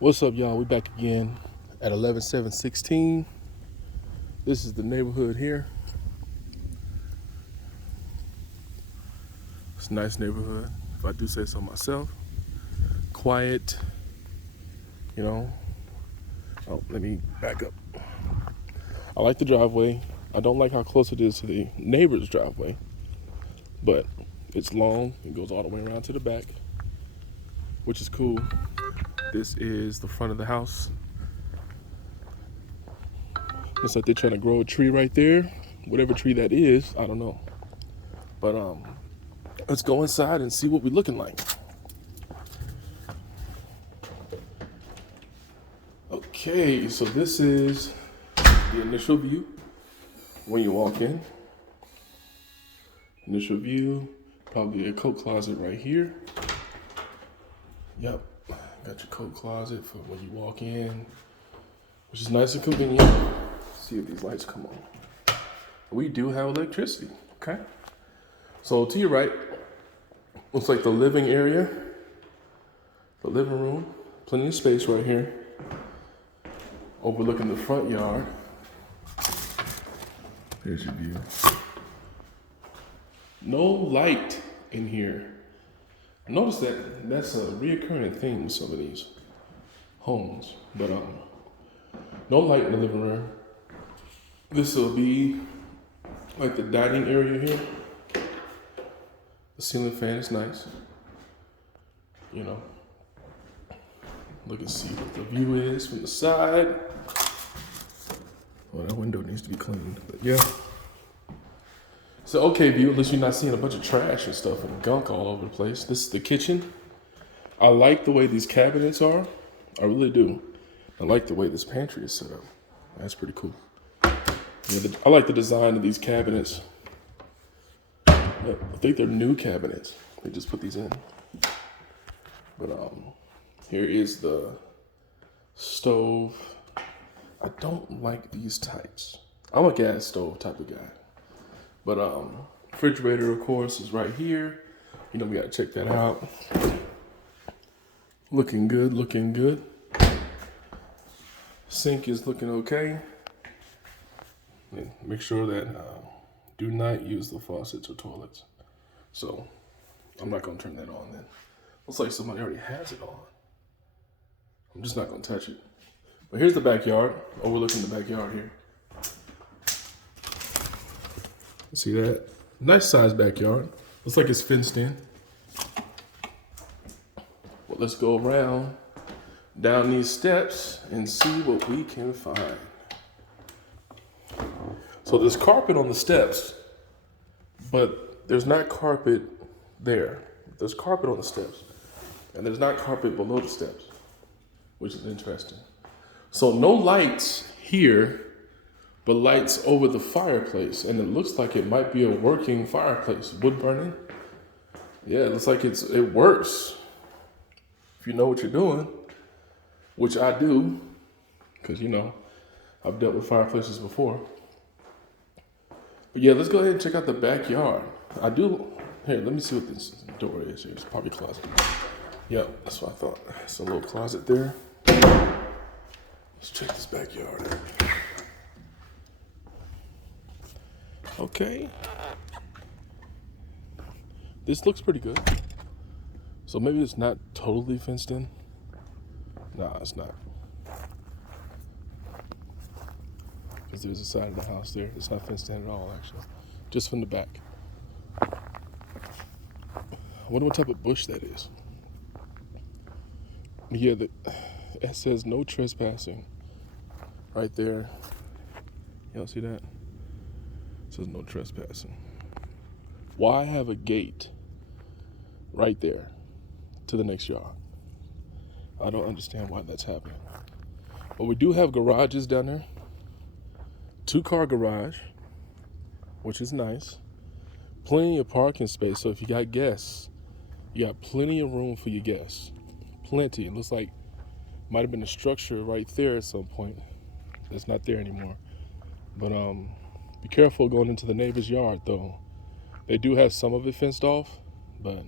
What's up, y'all? We back again at 11/7/16. This is the neighborhood here. It's a nice neighborhood, if I do say so myself. Quiet, you know. Oh, let me back up. I like the driveway. I don't like how close it is to the neighbor's driveway, but it's long. It goes all the way around to the back, which is cool. This is the front of the house. Looks like they're trying to grow a tree right there. Whatever tree that is, I don't know. But let's go inside and see what we're looking like. Okay, so this is the initial view when you walk in. Initial view, probably a coat closet right here. Yep, got your coat closet for when you walk in, which is nice and convenient. Let's see if these lights come on. We do have electricity, okay? So to your right, looks like the living area, the living room, plenty of space right here, overlooking the front yard. Here's your view. No light in here. Notice that that's a reoccurring theme with some of these homes, but no light in the living room. This will be like the dining area here. The ceiling fan is nice. You know, look and see what the view is from the side. Well, that window needs to be cleaned, but yeah. It's an okay view, unless you're not seeing a bunch of trash and stuff and gunk all over the place. This is the kitchen. I like the way these cabinets are. I really do. I like the way this pantry is set up. That's pretty cool. Yeah, I like the design of these cabinets. I think they're new cabinets. They just put these in. But here is the stove. I don't like these types. I'm a gas stove type of guy. But refrigerator, of course, is right here. You know, we gotta check that out. Looking good, looking good. Sink is looking okay. And make sure that do not use the faucets or toilets. So I'm not gonna turn that on then. Looks like somebody already has it on. I'm just not gonna touch it. But here's the backyard, overlooking the backyard here. See that? Nice sized backyard. Looks like it's fenced in. Well, let's go around down these steps and see what we can find. So there's carpet on the steps, but there's not carpet there. There's carpet on the steps, and there's not carpet below the steps, which is interesting. So no lights here, but lights over the fireplace, and it looks like it might be a working fireplace. Wood burning. Yeah, it looks like it works. If you know what you're doing, which I do, because you know, I've dealt with fireplaces before. But yeah, let's go ahead and check out the backyard. Here, let me see what this door is here. It's probably a closet. Yep, that's what I thought. It's a little closet there. Let's check this backyard out. Okay. This looks pretty good. So maybe it's not totally fenced in. Nah, it's not. Because there's a side of the house there. It's not fenced in at all, actually. Just from the back. I wonder what type of bush that is. Yeah, it says no trespassing right there. Y'all see that? It says no trespassing. Why have a gate right there to the next yard? I don't understand why that's happening. But we do have garages down there. 2-car garage, which is nice. Plenty of parking space, so if you got guests, you got plenty of room for your guests. Plenty. It looks like might have been a structure right there at some point that's not there anymore. But be careful going into the neighbor's yard, though. They do have some of it fenced off, but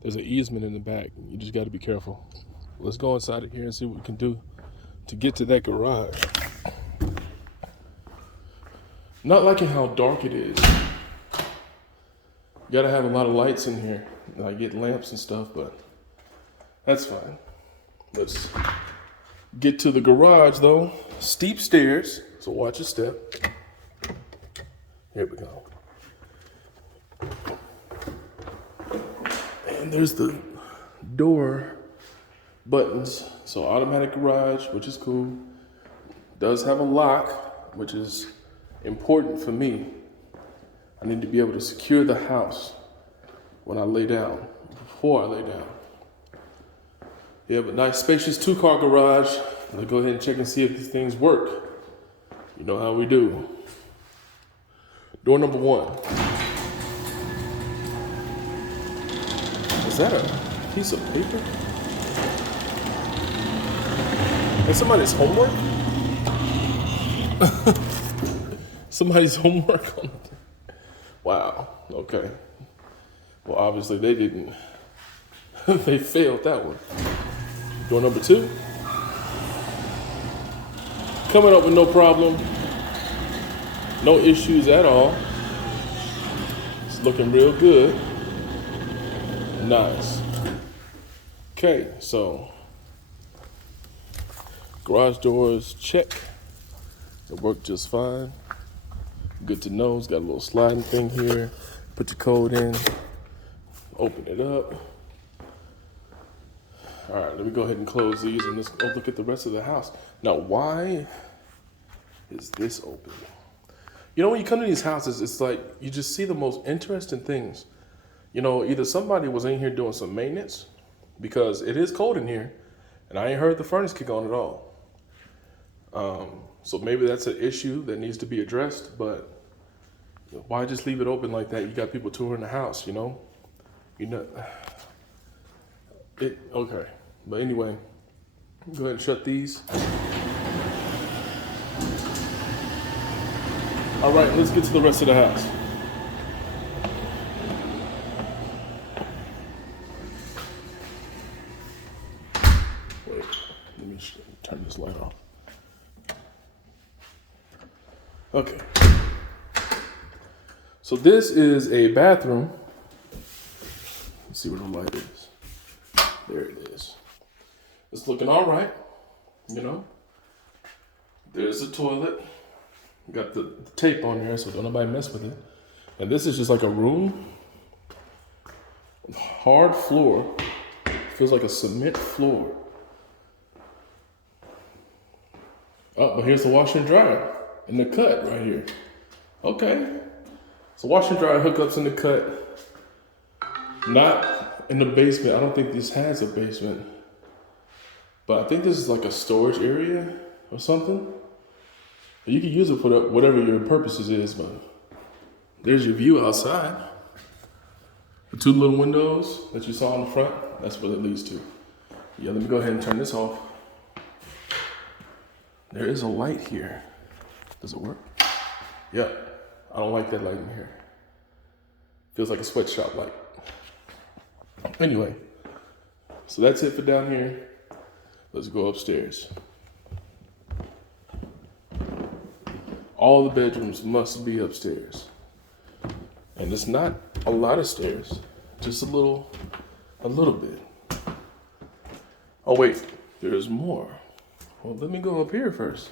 there's an easement in the back. You just got to be careful. Let's go inside of here and see what we can do to get to that garage. Not liking how dark it is. Gotta have a lot of lights in here. I get lamps and stuff, but that's fine. Let's get to the garage though. Steep stairs, so watch your step. Here we go. And there's the door buttons. So automatic garage, which is cool. Does have a lock, which is important for me. I need to be able to secure the house when I lay down, before I lay down. You have a nice spacious 2-car garage. Let's go ahead and check and see if these things work. You know how we do. Door number 1. Is that a piece of paper? That's somebody's homework? Somebody's homework on it. Wow, okay. Well, obviously they didn't. They failed that one. Door number 2. Coming up with no problem. No issues at all. It's looking real good. Nice. Okay, so garage doors, check. It worked just fine. Good to know. It's got a little sliding thing here. Put your code in. Open it up. All right, let me go ahead and close these and let's go look at the rest of the house. Now, why is this open? You know, when you come to these houses, it's like you just see the most interesting things. You know, either somebody was in here doing some maintenance, because it is cold in here, and I ain't heard the furnace kick on at all. So maybe that's an issue that needs to be addressed, but why just leave it open like that? You got people touring the house, you know? Okay. But anyway, go ahead and shut these. All right, let's get to the rest of the house. Wait, let me turn this light off. Okay. So this is a bathroom. Let's see where the light is. There it is. It's looking all right, you know. There's a toilet. Got the tape on there, so don't nobody mess with it. And this is just like a room. Hard floor. Feels like a cement floor. Oh, but here's the washer and dryer in the cut right here. Okay. So washer and dryer hookups in the cut. Not in the basement. I don't think this has a basement. But I think this is like a storage area or something. You can use it for whatever your purposes is, but there's your view outside. The 2 little windows that you saw in the front, that's what it leads to. Yeah, let me go ahead and turn this off. There is a light here. Does it work? Yeah, I don't like that light in here. Feels like a sweatshop light. Anyway, so that's it for down here. Let's go upstairs. All the bedrooms must be upstairs. And it's not a lot of stairs, just a little bit. Oh wait, there's more. Well, let me go up here first.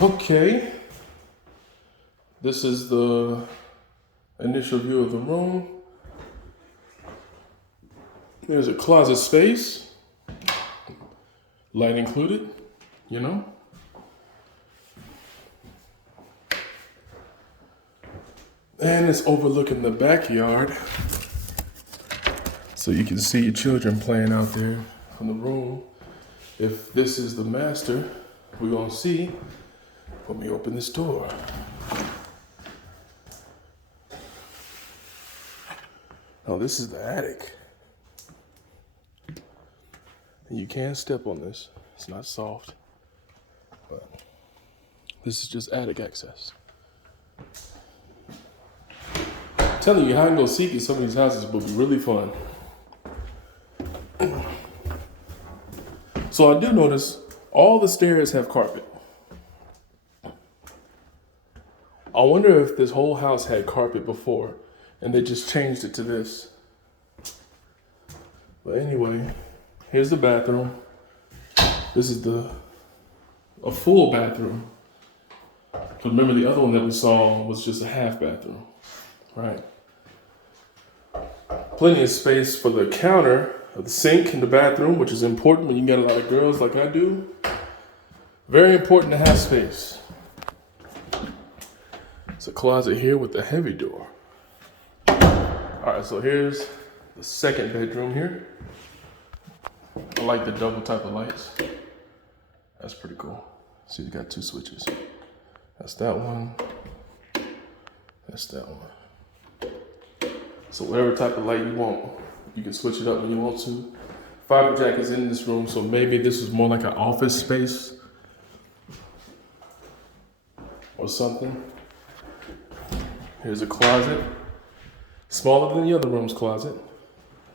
Okay. This is the initial view of the room. There's a closet space. Light included, you know. And it's overlooking the backyard. So you can see your children playing out there from the room. If this is the master, we're gonna see when we open this door. Oh, this is the attic. You can step on this. It's not soft, but this is just attic access. I'm telling you, hide and go seek in some of these houses will be really fun. So I do notice all the stairs have carpet. I wonder if this whole house had carpet before and they just changed it to this. But anyway, here's the bathroom. This is a full bathroom. But remember the other one that we saw was just a half bathroom, right? Plenty of space for the counter, the sink in the bathroom, which is important when you got a lot of girls like I do. Very important to have space. It's a closet here with a heavy door. All right, so here's the second bedroom here. I like the double type of lights. That's pretty cool. See, you got two switches. That's that one. That's that one. So whatever type of light you want, you can switch it up when you want to. Fiber jack is in this room, so maybe this is more like an office space or something. Here's a closet. Smaller than the other room's closet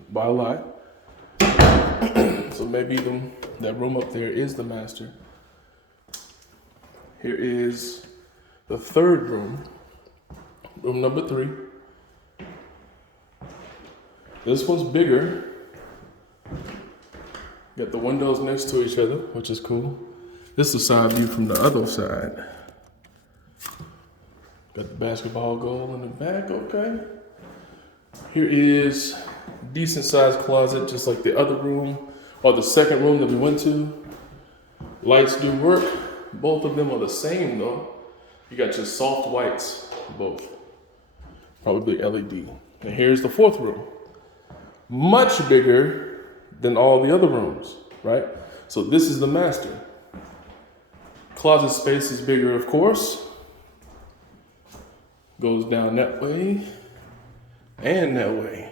by a lot. So maybe that room up there is the master. Here is the third room, room number 3. This one's bigger. Got the windows next to each other, which is cool. This is a side view from the other side. Got the basketball goal in the back, okay. Here is decent sized closet, just like the other room, or the second room that we went to. Lights do work. Both of them are the same though. You got your soft whites, both. Probably LED. And here's the fourth room. Much bigger than all the other rooms, right? So this is the master. Closet space is bigger, of course. Goes down that way and that way.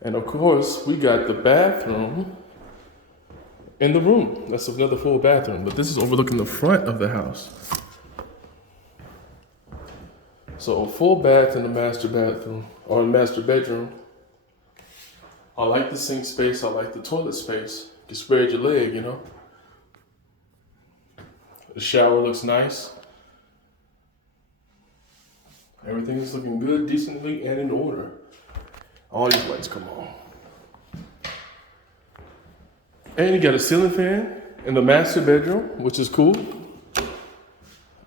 And of course, we got the bathroom in the room. That's another full bathroom, but this is overlooking the front of the house. So a full bath in the master bathroom, or master bedroom. I like the sink space, I like the toilet space. You can spread your leg, you know. The shower looks nice. Everything is looking good, decently, and in order. All these lights come on. And you got a ceiling fan in the master bedroom, which is cool.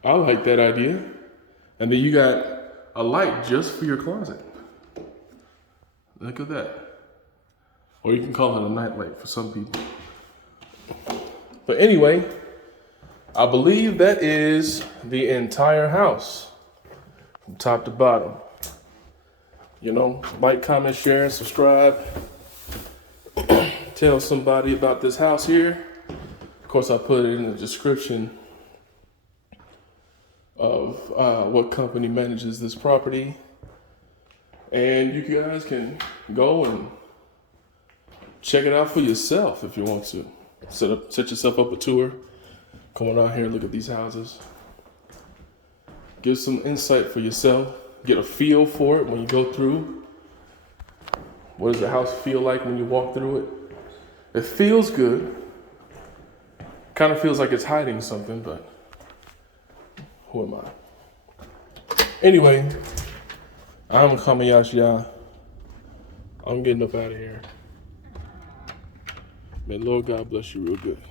I like that idea. And then you got a light just for your closet. Look at that. Or you can call it a night light for some people. But anyway, I believe that is the entire house from top to bottom. You know, like, comment, share, and subscribe. Tell somebody about this house here. Of course, I put it in the description of what company manages this property. And you guys can go and check it out for yourself if you want to. Set yourself up a tour. Come on out here and look at these houses. Give some insight for yourself. Get a feel for it when you go through. What does the house feel like when you walk through it? It feels good. Kind of feels like it's hiding something, but who am I? Anyway, I'm Kamayashi. I'm getting up out of here. May Lord God bless you real good.